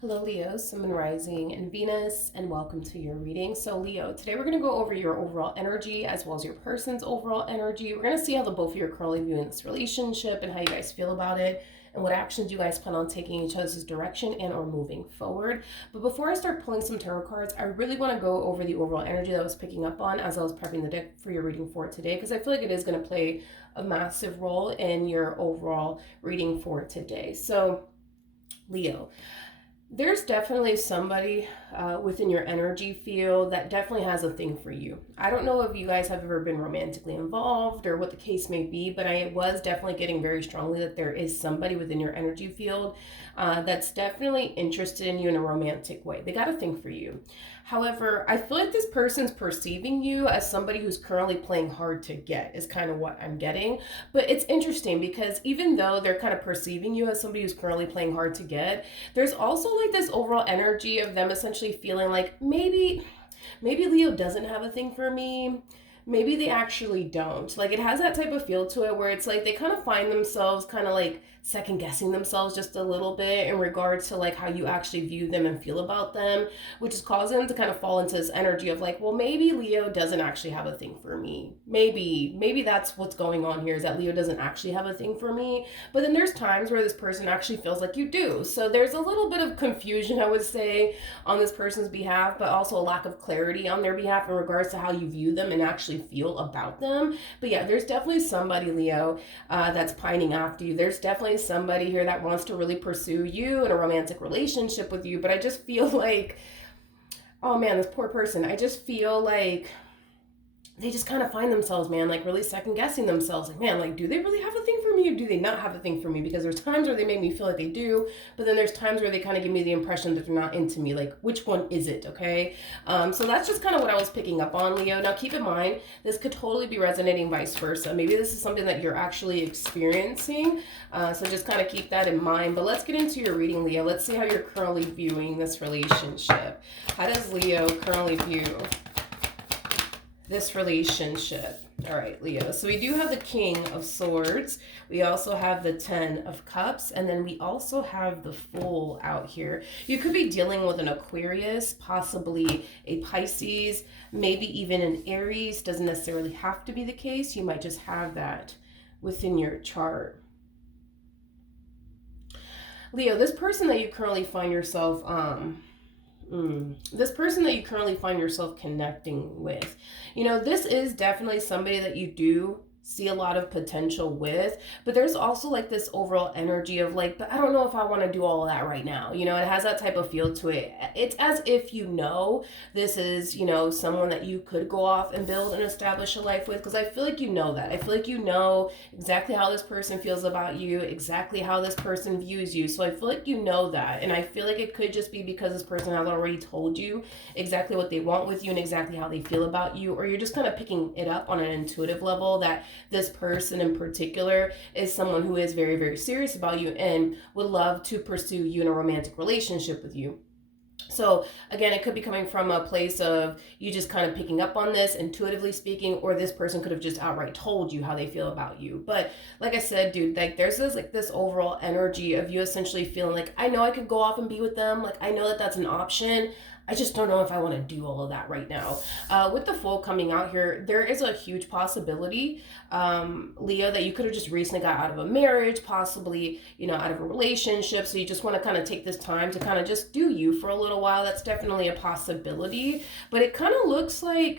Hello, Leo, Sun, and Rising, and Venus, and welcome to your reading. So, Leo, today we're going to go over your overall energy as well as your person's overall energy. We're going to see how the both of you are currently viewing this relationship and how you guys feel about it, and what actions you guys plan on taking each other's direction and or moving forward. But before I start pulling some tarot cards, I really want to go over the overall energy that I was picking up on as I was prepping the deck for your reading for today, because I feel like it is going to play a massive role in your overall reading for today. So, Leo, there's definitely somebody within your energy field that definitely has a thing for you. I don't know if you guys have ever been romantically involved or what the case may be, but I was definitely getting very strongly that there is somebody within your energy field that's definitely interested in you in a romantic way. They got a thing for you. However, I feel like this person's perceiving you as somebody who's currently playing hard to get, is kind of what I'm getting. But it's interesting because even though they're kind of perceiving you as somebody who's currently playing hard to get, there's also like this overall energy of them essentially feeling like maybe Leo doesn't have a thing for me. Maybe they actually don't. Like, it has that type of feel to it where it's like they kind of find themselves kind of like second guessing themselves just a little bit in regards to like how you actually view them and feel about them, which is causing them to kind of fall into this energy of like, well, maybe Leo doesn't actually have a thing for me. Maybe that's what's going on here, is that Leo doesn't actually have a thing for me. But then there's times where this person actually feels like you do. So there's a little bit of confusion, I would say, on this person's behalf, but also a lack of clarity on their behalf in regards to how you view them and actually feel about them. But yeah, there's definitely somebody, Leo, that's pining after you. There's definitely somebody here that wants to really pursue you in a romantic relationship with you. But I just feel like, oh man, this poor person, I just feel like they just kind of find themselves, man, like really second guessing themselves. Like, man, like, do they really have a thing for me or do they not have a thing for me? Because there's times where they make me feel like they do, but then there's times where they kind of give me the impression that they're not into me. Like, which one is it? Okay. So that's just kind of what I was picking up on, Leo. Now, keep in mind, this could totally be resonating vice versa. Maybe this is something that you're actually experiencing. So just kind of keep that in mind. But let's get into your reading, Leo. Let's see how you're currently viewing this relationship. How does Leo currently view this relationship? All right, Leo. So we do have the King of Swords. We also have the Ten of Cups. And then we also have the Fool out here. You could be dealing with an Aquarius, possibly a Pisces, maybe even an Aries. Doesn't necessarily have to be the case. You might just have that within your chart. Leo, this person that you currently find yourself this person that you currently find yourself connecting with, this is definitely somebody that you do see a lot of potential with, but there's also like this overall energy of like, but I don't know if I want to do all of that right now. It has that type of feel to it. It's as if this is, someone that you could go off and build and establish a life with, because I feel like that. I feel like exactly how this person feels about you, exactly how this person views you. So I feel like that, and I feel like it could just be because this person has already told you exactly what they want with you and exactly how they feel about you, or you're just kind of picking it up on an intuitive level that this person in particular is someone who is very, very serious about you and would love to pursue you in a romantic relationship with you. So again, it could be coming from a place of you just kind of picking up on this intuitively speaking, or this person could have just outright told you how they feel about you. But like I said, dude, like there's this overall energy of you essentially feeling like, I know I could go off and be with them. Like, I know that that's an option. I just don't know if I want to do all of that right now. With the Fool coming out here, there is a huge possibility, Leo, that you could have just recently got out of a marriage, possibly, out of a relationship. So you just want to kind of take this time to kind of just do you for a little while. That's definitely a possibility. But it kind of looks like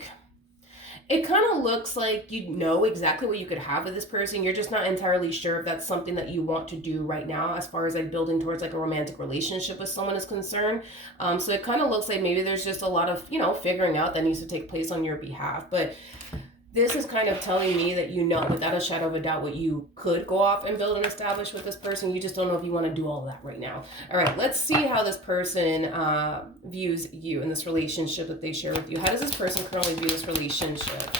you know exactly what you could have with this person. You're just not entirely sure if that's something that you want to do right now, as far as like building towards like a romantic relationship with someone is concerned. So it kind of looks like maybe there's just a lot of, figuring out that needs to take place on your behalf. But this is kind of telling me that without a shadow of a doubt what you could go off and build and establish with this person. You just don't know if you want to do all of that right now. All right, let's see how this person views you in this relationship that they share with you. How does this person currently view this relationship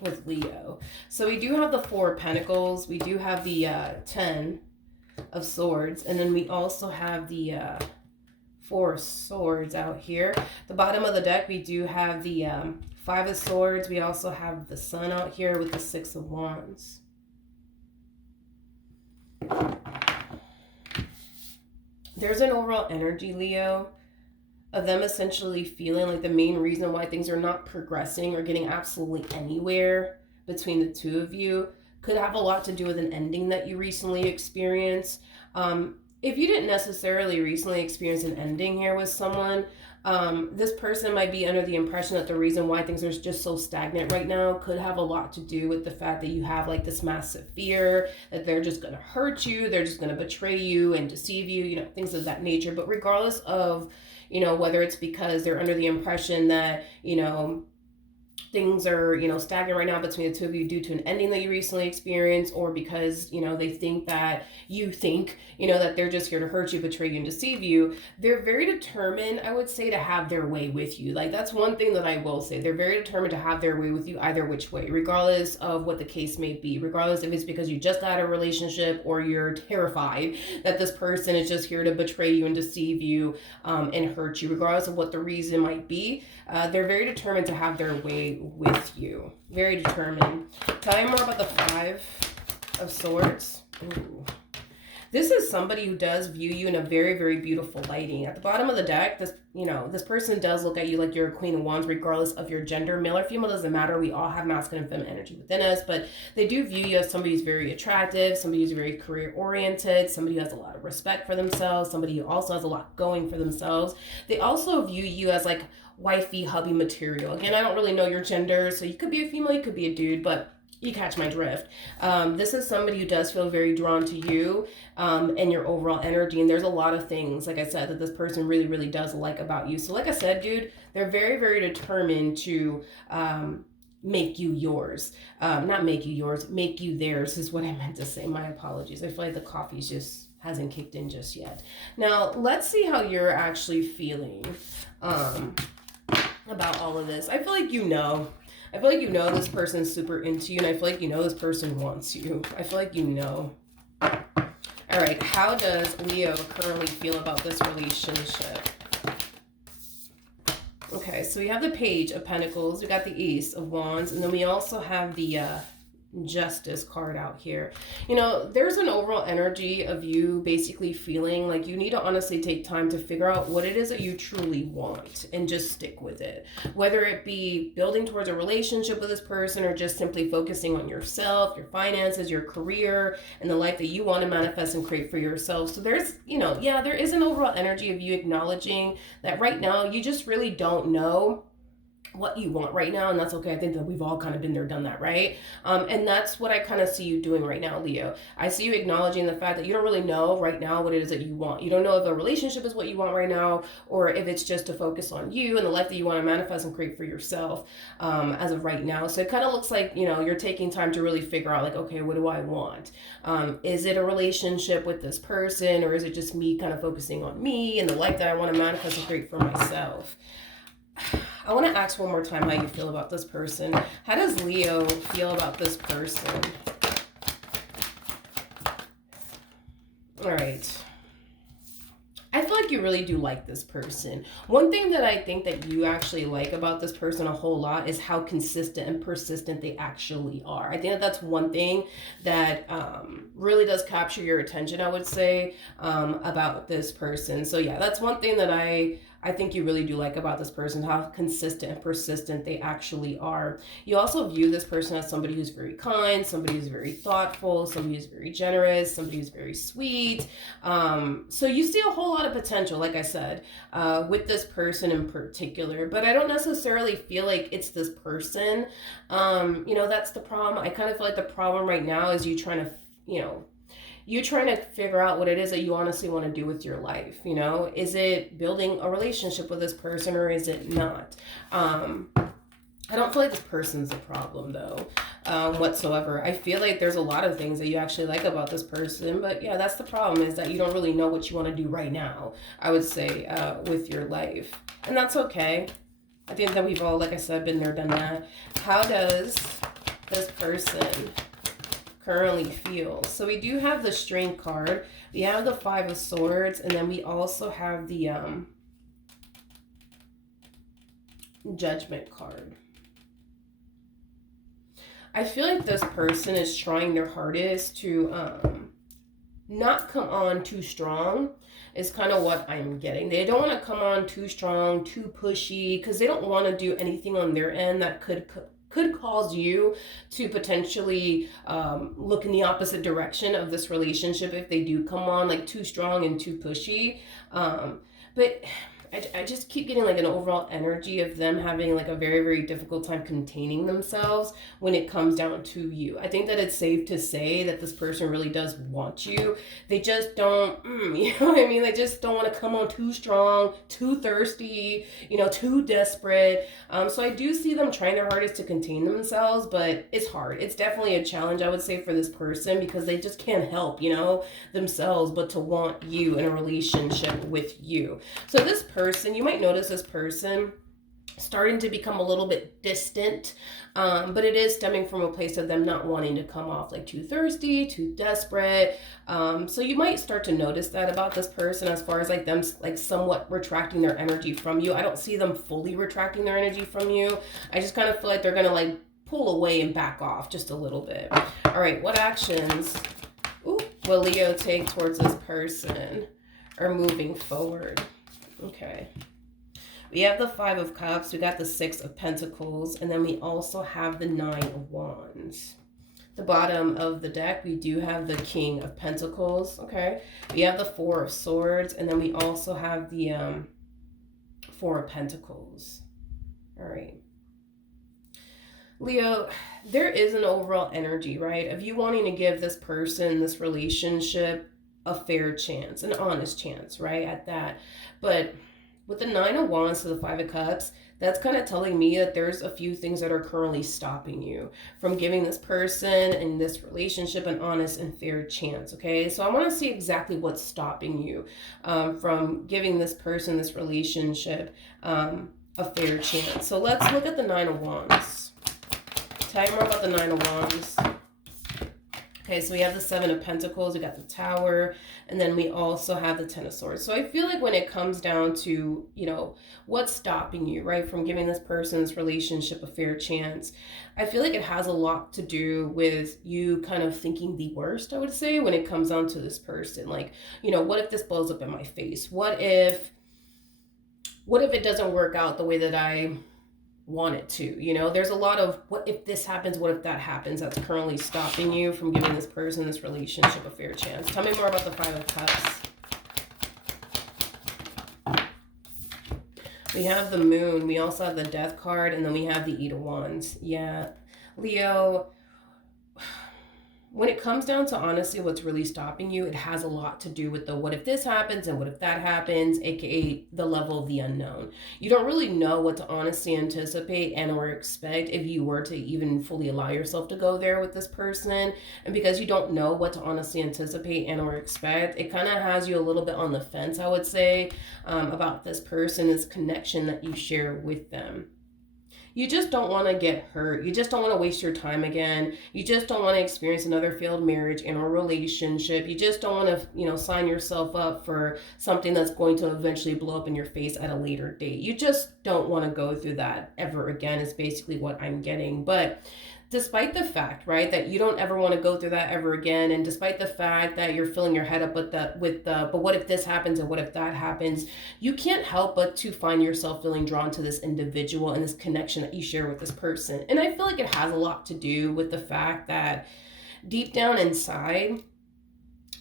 with Leo? So we do have the Four of Pentacles. We do have the Ten of Swords. And then we also have the Four of Swords out here. The bottom of the deck, we do have the Five of Swords. We also have the Sun out here with the Six of Wands. There's an overall energy, Leo, of them essentially feeling like the main reason why things are not progressing or getting absolutely anywhere between the two of you could have a lot to do with an ending that you recently experienced. If you didn't necessarily recently experience an ending here with someone, this person might be under the impression that the reason why things are just so stagnant right now could have a lot to do with the fact that you have like this massive fear that they're just going to hurt you, they're just going to betray you and deceive you, things of that nature. But regardless of, whether it's because they're under the impression that, things are stagnant right now between the two of you due to an ending that you recently experienced, or because they think that you think that they're just here to hurt you, betray you, and deceive you. They're very determined, I would say, to have their way with you. Like, that's one thing that I will say. They're very determined to have their way with you either which way, regardless of what the case may be, regardless if it's because you just got a relationship or you're terrified that this person is just here to betray you and deceive you, and hurt you. Regardless of what the reason might be, they're very determined to have their way with you. Very determined. Tell me more about the Five of Swords. Ooh. This is somebody who does view you in a very, very beautiful lighting. At the bottom of the deck, this person does look at you like you're a Queen of Wands, regardless of your gender. Male or female doesn't matter. We all have masculine and feminine energy within us, but they do view you as somebody who's very attractive, somebody who's very career-oriented, somebody who has a lot of respect for themselves, somebody who also has a lot going for themselves. They also view you as like wifey, hubby material. Again, I don't really know your gender, so you could be a female, you could be a dude, but you catch my drift. This is somebody who does feel very drawn to you, and your overall energy. And there's a lot of things, like I said, that this person really, really does like about you. So like I said, dude, they're very, very determined to make you yours. Not make you yours, make you theirs is what I meant to say. My apologies. I feel like the coffee's just hasn't kicked in just yet. Now, let's see how you're actually feeling about all of this. I feel like I feel like this person's super into you, and I feel like this person wants you. I feel like All right, how does Leo currently feel about this relationship? Okay, so we have the Page of Pentacles, we got the Ace of Wands, and then we also have the Justice card out here. There's an overall energy of you basically feeling like you need to honestly take time to figure out what it is that you truly want and just stick with it. Whether it be building towards a relationship with this person or just simply focusing on yourself, your finances, your career, and the life that you want to manifest and create for yourself. So there's, there is an overall energy of you acknowledging that right now you just really don't know what you want right now, and that's okay. I think that we've all kind of been there, done that, right? And that's what I kind of see you doing right now, Leo. I see you acknowledging the fact that you don't really know right now what it is that you want. You don't know if a relationship is what you want right now, or if it's just to focus on you and the life that you want to manifest and create for yourself, as of right now. So it kind of looks like, you're taking time to really figure out like, okay, what do I want? Is it a relationship with this person, or is it just me kind of focusing on me and the life that I want to manifest and create for myself? I want to ask one more time how you feel about this person. How does Leo feel about this person? All right. I feel like you really do like this person. One thing that I think that you actually like about this person a whole lot is how consistent and persistent they actually are. I think that that's one thing that really does capture your attention, I would say, about this person. So yeah, that's one thing that I think you really do like about this person, how consistent and persistent they actually are. You also view this person as somebody who's very kind, somebody who's very thoughtful, somebody who's very generous, somebody who's very sweet. So you see a whole lot of potential, like I said, with this person in particular, but I don't necessarily feel like it's this person. That's the problem. I kind of feel like the problem right now is you trying to figure out what it is that you honestly want to do with your life. Is it building a relationship with this person, or is it not? I don't feel like this person's the problem though, whatsoever. I feel like there's a lot of things that you actually like about this person, but yeah, that's the problem, is that you don't really know what you want to do right now, I would say, with your life. And that's okay. I think that we've all, like I said, been there, done that. How does this person currently feel? So we do have the Strength card, we have the Five of Swords, and then we also have the Judgment card. I feel like this person is trying their hardest to not come on too strong is kind of what I'm getting. They don't want to come on too strong, too pushy, because they don't want to do anything on their end that could cause you to potentially look in the opposite direction of this relationship if they do come on like too strong and too pushy. But I just keep getting like an overall energy of them having like a very, very difficult time containing themselves when it comes down to you. I think that it's safe to say that this person really does want you. They just don't, you know what I mean? They just don't want to come on too strong, too thirsty, too desperate. So I do see them trying their hardest to contain themselves, but it's hard. It's definitely a challenge, I would say, for this person because they just can't help, themselves, but to want you in a relationship with you. So this person, you might notice this person starting to become a little bit distant, but it is stemming from a place of them not wanting to come off like too thirsty, too desperate. So you might start to notice that about this person as far as like them like somewhat retracting their energy from you. I don't see them fully retracting their energy from you. I just kind of feel like they're gonna like pull away and back off just a little bit. All right, what actions will Leo take towards this person or moving forward? Okay. We have the 5 of Cups, we got the 6 of Pentacles, and then we also have the 9 of Wands. The bottom of the deck, we do have the King of Pentacles, okay? We have the 4 of Swords, and then we also have the 4 of Pentacles. All right. Leo, there is an overall energy, right, of you wanting to give this person, this relationship, a fair chance, an honest chance, right, at that. But with the 9 of Wands to the 5 of Cups, that's kind of telling me that there's a few things that are currently stopping you from giving this person and this relationship an honest and fair chance, okay? So I want to see exactly what's stopping you from giving this person, this relationship, a fair chance. So let's look at the 9 of Wands. Tell me more about the 9 of Wands. Okay, so we have the 7 of Pentacles, we got the Tower, and then we also have the 10 of Swords. So I feel like when it comes down to, what's stopping you, right, from giving this person, this relationship a fair chance, I feel like it has a lot to do with you kind of thinking the worst, I would say, when it comes down to this person. Like, what if this blows up in my face? What if it doesn't work out the way that I want it to? There's a lot of what if this happens, what if that happens, that's currently stopping you from giving this person, this relationship, a fair chance. Tell me more about the 5 of Cups. We have the Moon, we also have the Death card, and then we have the 8 of Wands. Yeah, Leo, when it comes down to honestly what's really stopping you, it has a lot to do with the what if this happens and what if that happens, aka the level of the unknown. You don't really know what to honestly anticipate and or expect if you were to even fully allow yourself to go there with this person. And because you don't know what to honestly anticipate and or expect, it kind of has you a little bit on the fence, I would say, about this person, this connection that you share with them. You just don't want to get hurt. You just don't want to waste your time again. You just don't want to experience another failed marriage in a relationship. You just don't want to, sign yourself up for something that's going to eventually blow up in your face at a later date. You just don't want to go through that ever again is basically what I'm getting. But despite the fact, right, that you don't ever want to go through that ever again, and despite the fact that you're filling your head up but what if this happens and what if that happens, you can't help but to find yourself feeling drawn to this individual and this connection that you share with this person. And I feel like it has a lot to do with the fact that deep down inside,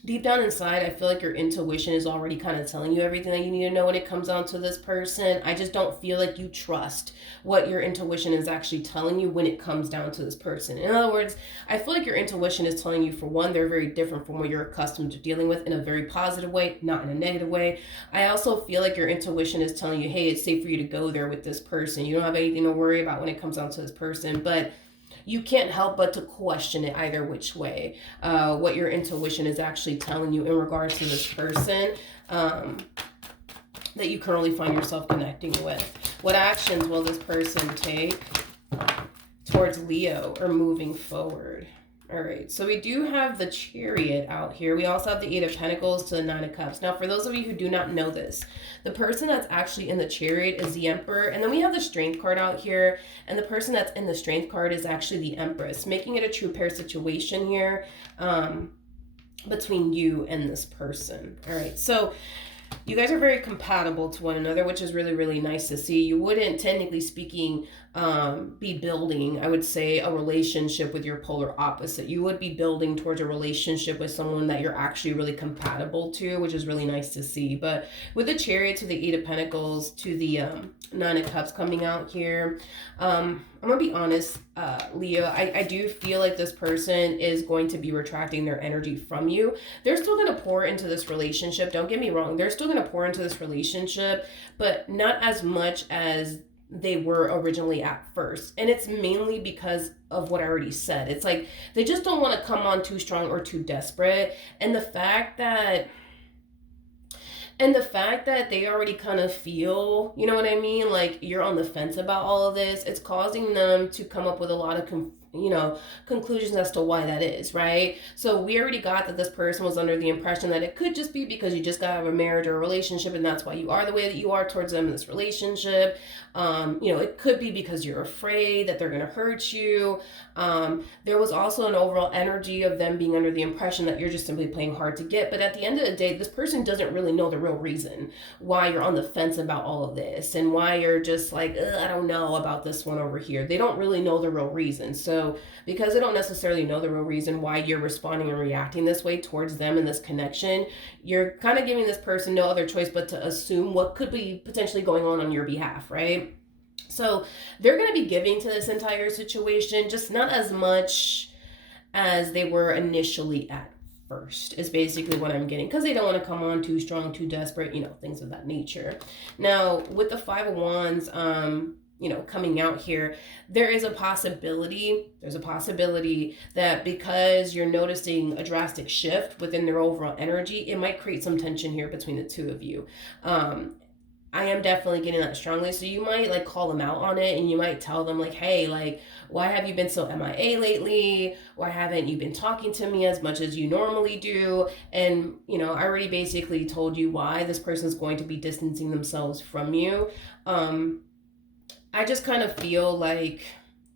I feel like your intuition is already kind of telling you everything that you need to know when it comes down to this person. I just don't feel like you trust what your intuition is actually telling you when it comes down to this person. In other words, I feel like your intuition is telling you, for one, they're very different from what you're accustomed to dealing with in a very positive way, not in a negative way. I also feel like your intuition is telling you, hey, it's safe for you to go there with this person. You don't have anything to worry about when it comes down to this person. But you can't help but to question it either which way, what your intuition is actually telling you in regards to this person that you currently find yourself connecting with. What actions will this person take towards Leo or moving forward? All right, so we do have the Chariot out here. We also have the 8 of Pentacles to the 9 of Cups. Now, for those of you who do not know this, the person that's actually in the Chariot is the Emperor. And then we have the Strength card out here. And the person that's in the Strength card is actually the Empress, making it a true pair situation here. between you and this person. All right. So you guys are very compatible to one another, which is really, really nice to see. You wouldn't, technically speaking, be building, I would say, a relationship with your polar opposite. You would be building towards a relationship with someone that you're actually really compatible to, which is really nice to see. But with the Chariot to the Eight of Pentacles to the Nine of Cups coming out here, I'm gonna be honest, Leo, I do feel like this person is going to be retracting their energy from you. They're still gonna pour into this relationship. Don't get me wrong. They're still gonna pour into this relationship, but not as much as they were originally at first. And it's mainly because of what I already said. It's like they just don't want to come on too strong or too desperate. And the fact that they already kind of feel, you know what I mean? Like you're on the fence about all of this, it's causing them to come up with a lot of conclusions as to why that is, right? So we already got that this person was under the impression that it could just be because you just got out of a marriage or a relationship and that's why you are the way that you are towards them in this relationship. It could be because you're afraid that they're going to hurt you. There was also an overall energy of them being under the impression that you're just simply playing hard to get. But at the end of the day, this person doesn't really know the real reason why you're on the fence about all of this and why you're just like, I don't know about this one over here. They don't really know the real reason. So because they don't necessarily know the real reason why you're responding and reacting this way towards them in this connection, you're kind of giving this person no other choice but to assume what could be potentially going on your behalf, right? So they're going to be giving to this entire situation, just not as much as they were initially at first, is basically what I'm getting, because they don't want to come on too strong, too desperate, things of that nature. Now, with the Five of Wands, coming out here, there's a possibility that because you're noticing a drastic shift within their overall energy, it might create some tension here between the two of you. I am definitely getting that strongly. So you might like call them out on it and you might tell them like, hey, like, why have you been so MIA lately? Why haven't you been talking to me as much as you normally do? And, I already basically told you why this person's going to be distancing themselves from you. I just kind of feel like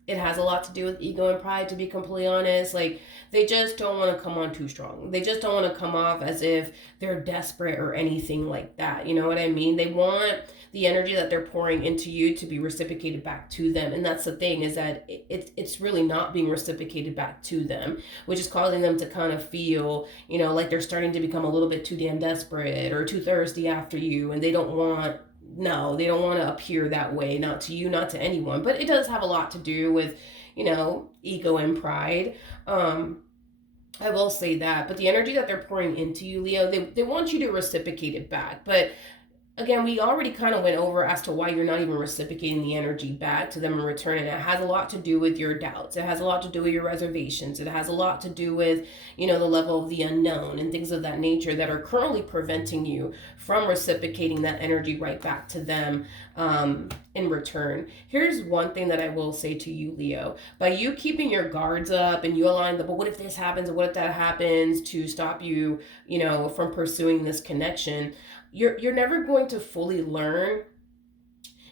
it has a lot to do with ego and pride, to be completely honest. Like, they just don't want to come on too strong. They just don't want to come off as if they're desperate or anything like that. You know what I mean? They want the energy that they're pouring into you to be reciprocated back to them. And that's the thing, is that it's really not being reciprocated back to them, which is causing them to kind of feel, like they're starting to become a little bit too damn desperate or too thirsty after you. And they don't want to appear that way, not to you, not to anyone. But it does have a lot to do with, ego and pride. I will say that. But the energy that they're pouring into you, Leo, they want you to reciprocate it back. But again, we already kind of went over as to why you're not even reciprocating the energy back to them in return. And it has a lot to do with your doubts. It has a lot to do with your reservations. It has a lot to do with, the level of the unknown and things of that nature that are currently preventing you from reciprocating that energy right back to them in return. Here's one thing that I will say to you, Leo. By you keeping your guards up and you align but what if this happens and what if that happens to stop you, from pursuing this connection, you're never going to fully learn,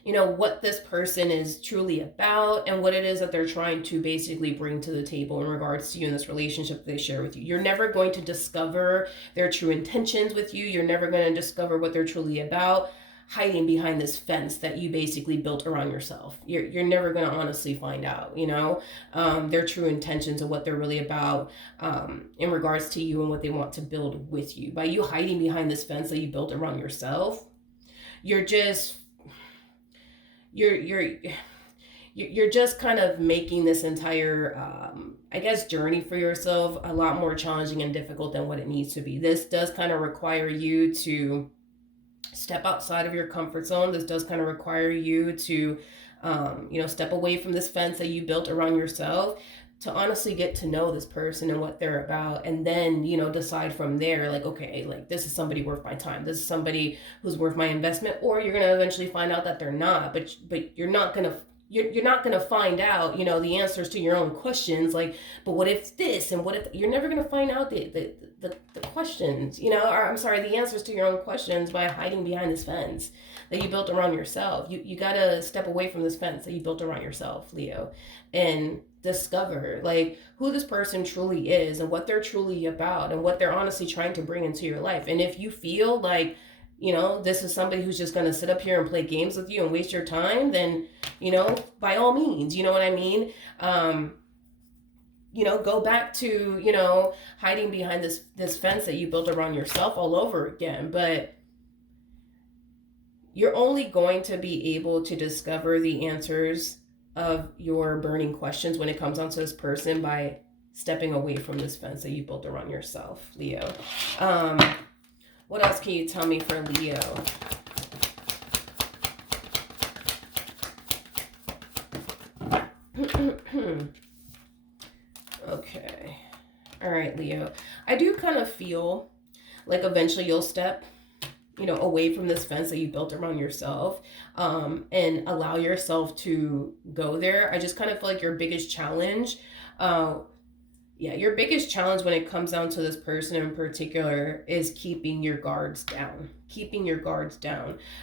what this person is truly about and what it is that they're trying to basically bring to the table in regards to you in this relationship that they share with you. You're never going to discover their true intentions with you. You're never going to discover what they're truly about, hiding behind this fence that you basically built around yourself. You're never going to honestly find out, their true intentions and what they're really about in regards to you and what they want to build with you. By you hiding behind this fence that you built around yourself, you're just kind of making this entire journey for yourself a lot more challenging and difficult than what it needs to be. This does kind of require you to step outside of your comfort zone. This does kind of require you to, step away from this fence that you built around yourself to honestly get to know this person and what they're about. And then, decide from there, like, okay, like this is somebody worth my time. This is somebody who's worth my investment. Or you're going to eventually find out that they're not, but you're not going to find out, the answers to your own questions. Like, but what if this and what if you're never going to find out the questions, the answers to your own questions by hiding behind this fence that you built around yourself. You got to step away from this fence that you built around yourself, Leo, and discover like who this person truly is and what they're truly about and what they're honestly trying to bring into your life. And if you feel like, this is somebody who's just going to sit up here and play games with you and waste your time, then, by all means, you know what I mean? Go back to, hiding behind this fence that you built around yourself all over again. But you're only going to be able to discover the answers of your burning questions when it comes down to this person by stepping away from this fence that you built around yourself, Leo. What else can you tell me for Leo? Okay. All right, Leo. I do kind of feel like eventually you'll step, away from this fence that you built around yourself, and allow yourself to go there. I just kind of feel like your biggest challenge, your biggest challenge when it comes down to this person in particular is keeping your guards down.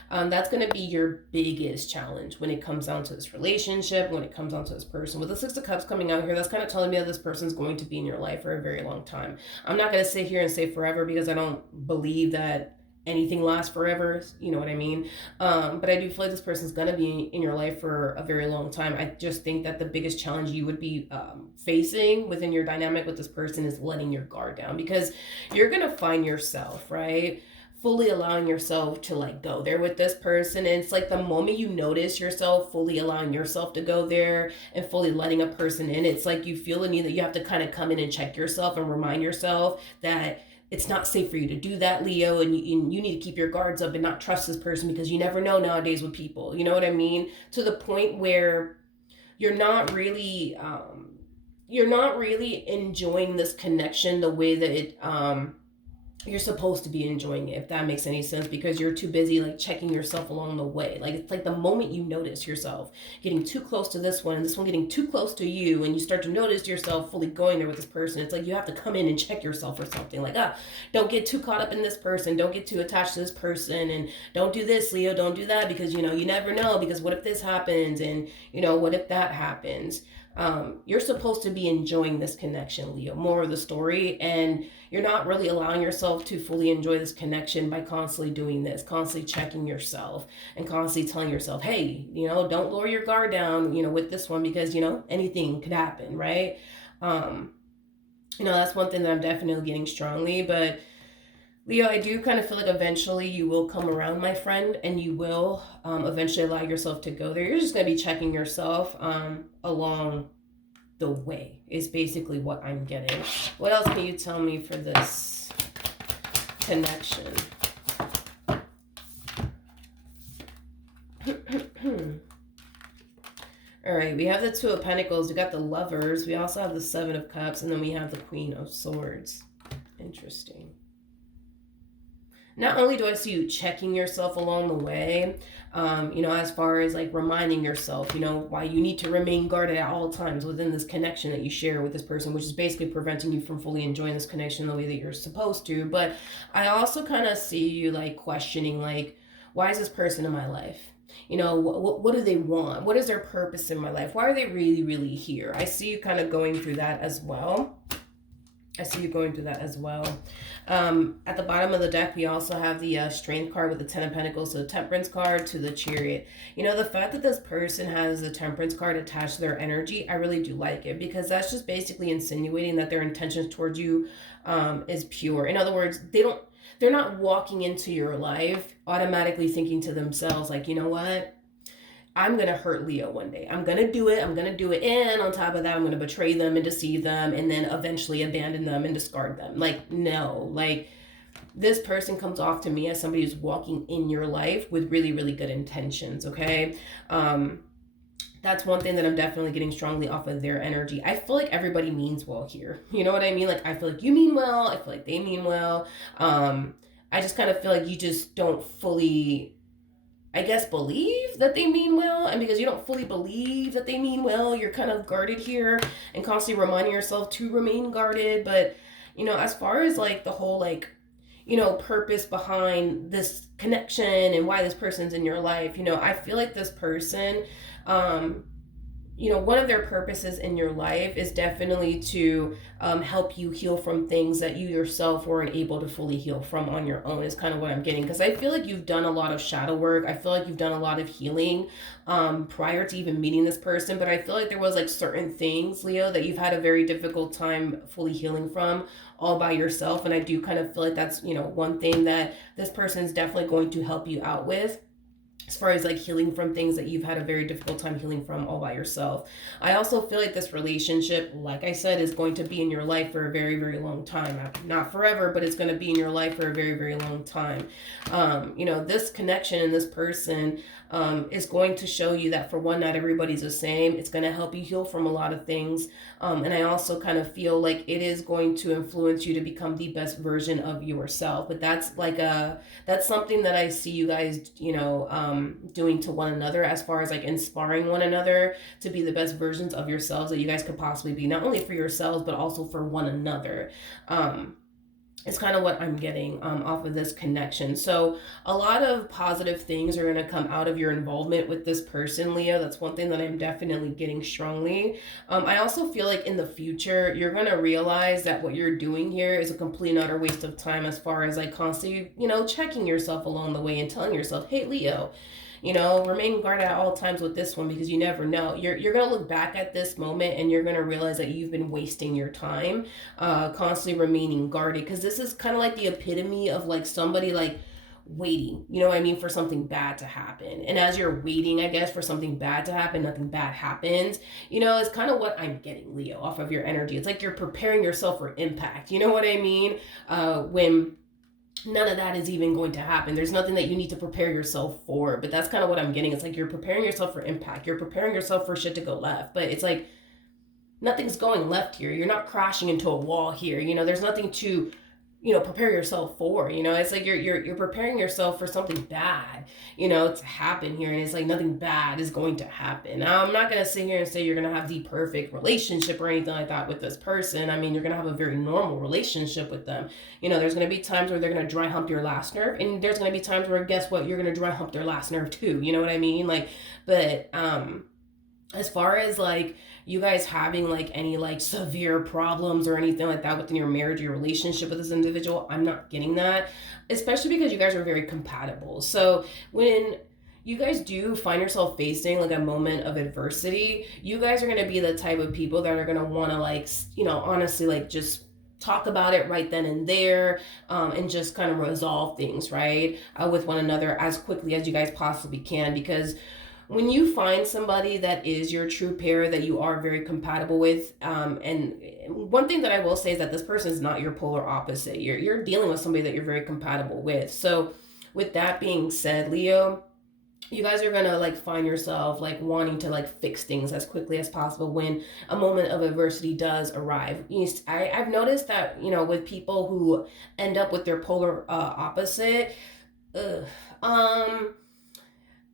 That's going to be your biggest challenge when it comes down to this relationship, when it comes down to this person. With the Six of Cups coming out here, that's kind of telling me that this person's going to be in your life for a very long time. I'm not going to sit here and say forever because I don't believe that anything lasts forever, you know what I mean? But I do feel like this person's gonna be in your life for a very long time. I just think that the biggest challenge you would be facing within your dynamic with this person is letting your guard down, because you're gonna find yourself, right, fully allowing yourself to like go there with this person. And it's like the moment you notice yourself fully allowing yourself to go there and fully letting a person in, it's like you feel the need that you have to kind of come in and check yourself and remind yourself that it's not safe for you to do that, Leo, and you need to keep your guards up and not trust this person, because you never know nowadays with people, you know what I mean? To the point where you're not really enjoying this connection the way that it you're supposed to be enjoying it, if that makes any sense, because you're too busy like checking yourself along the way. Like it's like the moment you notice yourself getting too close to this one and this one getting too close to you, and you start to notice yourself fully going there with this person, it's like you have to come in and check yourself or something, like, don't get too caught up in this person, don't get too attached to this person, and don't do this, Leo, don't do that, because you never know, because what if this happens, and what if that happens. You're supposed to be enjoying this connection, Leo, more of the story, and you're not really allowing yourself to fully enjoy this connection by constantly doing this, constantly checking yourself, and constantly telling yourself, hey, don't lower your guard down, with this one, because, anything could happen, right? That's one thing that I'm definitely getting strongly. But Leo, I do kind of feel like eventually you will come around, my friend, and you will eventually allow yourself to go there. You're just going to be checking yourself along the way is basically what I'm getting. What else can you tell me for this connection? All right, we have the Two of Pentacles, we got the Lovers, we also have the Seven of Cups, and then we have the Queen of Swords. Interesting. Not only do I see you checking yourself along the way, as far as like reminding yourself, why you need to remain guarded at all times within this connection that you share with this person, which is basically preventing you from fully enjoying this connection the way that you're supposed to. But I also kind of see you like questioning, like, why is this person in my life? What do they want? What is their purpose in my life? Why are they really, really here? I see you kind of going through that as well. At the bottom of the deck, we also have the Strength card with the Ten of Pentacles, so the Temperance card to the Chariot. The fact that this person has the Temperance card attached to their energy, I really do like it, because that's just basically insinuating that their intentions towards you is pure. In other words, they're not walking into your life automatically thinking to themselves, like, you know what? I'm going to hurt Leo one day. I'm going to do it. And on top of that, I'm going to betray them and deceive them and then eventually abandon them and discard them. Like, no, like this person comes off to me as somebody who's walking in your life with really, really good intentions. Okay. That's one thing that I'm definitely getting strongly off of their energy. I feel like everybody means well here. You know what I mean? Like, I feel like you mean well. I feel like they mean well. I just kind of feel like you just don't fully, I guess, believe that they mean well. And because you don't fully believe that they mean well, you're kind of guarded here and constantly reminding yourself to remain guarded. But, as far as like the whole, like, purpose behind this connection and why this person's in your life, I feel like this person, one of their purposes in your life is definitely to help you heal from things that you yourself weren't able to fully heal from on your own, is kind of what I'm getting. Because I feel like you've done a lot of shadow work. I feel like you've done a lot of healing prior to even meeting this person. But I feel like there was like certain things, Leo, that you've had a very difficult time fully healing from all by yourself. And I do kind of feel like that's, one thing that this person is definitely going to help you out with, as far as like healing from things that you've had a very difficult time healing from all by yourself. I also feel like this relationship, like I said, is going to be in your life for a very, very long time. Not forever, but it's going to be in your life for a very, very long time. This connection and this person is going to show you that, for one, not everybody's the same. It's going to help you heal from a lot of things. And I also kind of feel like it is going to influence you to become the best version of yourself. But that's that's something that I see you guys, doing to one another, as far as like inspiring one another to be the best versions of yourselves that you guys could possibly be, not only for yourselves, but also for one another. It's kind of what I'm getting off of this connection. So a lot of positive things are going to come out of your involvement with this person, Leo. That's one thing that I'm definitely getting strongly. I also feel like in the future, you're going to realize that what you're doing here is a complete and utter waste of time, as far as like constantly, checking yourself along the way and telling yourself, hey, Leo, remain guarded at all times with this one, because you never know. You're going to look back at this moment and you're going to realize that you've been wasting your time, constantly remaining guarded, because this is kind of like the epitome of like somebody like waiting, for something bad to happen. And as you're waiting, I guess, for something bad to happen, nothing bad happens. It's kind of what I'm getting, Leo, off of your energy. It's like you're preparing yourself for impact. You know what I mean? When none of that is even going to happen. There's nothing that you need to prepare yourself for. But that's kind of what I'm getting. It's like you're preparing yourself for impact. You're preparing yourself for shit to go left. But it's like nothing's going left here. You're not crashing into a wall here. There's nothing to, prepare yourself for. It's like you're preparing yourself for something bad, to happen here. And it's like nothing bad is going to happen. Now, I'm not going to sit here and say you're going to have the perfect relationship or anything like that with this person. I mean, you're going to have a very normal relationship with them. There's going to be times where they're going to dry hump your last nerve. And there's going to be times where, guess what? You're going to dry hump their last nerve too. You know what I mean? But as far as like you guys having like any like severe problems or anything like that within your marriage or your relationship with this individual, I'm not getting that, especially because you guys are very compatible. So when you guys do find yourself facing like a moment of adversity, you guys are going to be the type of people that are going to want to like, honestly, like just talk about it right then and there, and just kind of resolve things, right, with one another as quickly as you guys possibly can. Because when you find somebody that is your true pair, that you are very compatible with, and one thing that I will say is that this person is not your polar opposite. You're dealing with somebody that you're very compatible with. So with that being said, Leo, you guys are gonna like find yourself like wanting to like fix things as quickly as possible when a moment of adversity does arrive. I've noticed that, with people who end up with their polar opposite,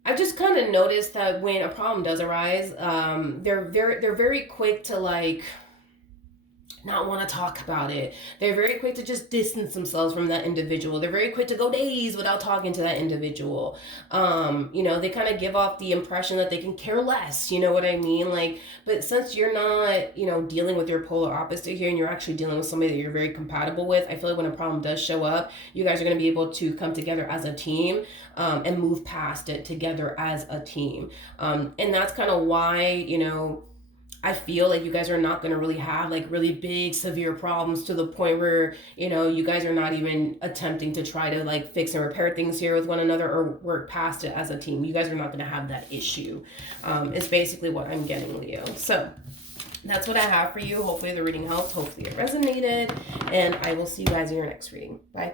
I just kind of noticed that when a problem does arise, they're very quick to like not want to talk about it. They're very quick to just distance themselves from that individual. They're very quick to go days without talking to that individual. They kind of give off the impression that they can care less, you know what I mean? Like, but since you're not, dealing with your polar opposite here, and you're actually dealing with somebody that you're very compatible with, I feel like when a problem does show up, you guys are going to be able to come together as a team, and move past it together as a team. And that's kind of why, I feel like you guys are not going to really have like really big, severe problems to the point where, you guys are not even attempting to try to like fix and repair things here with one another or work past it as a team. You guys are not going to have that issue. It's basically what I'm getting, Leo. So that's what I have for you. Hopefully the reading helped. Hopefully it resonated. And I will see you guys in your next reading. Bye.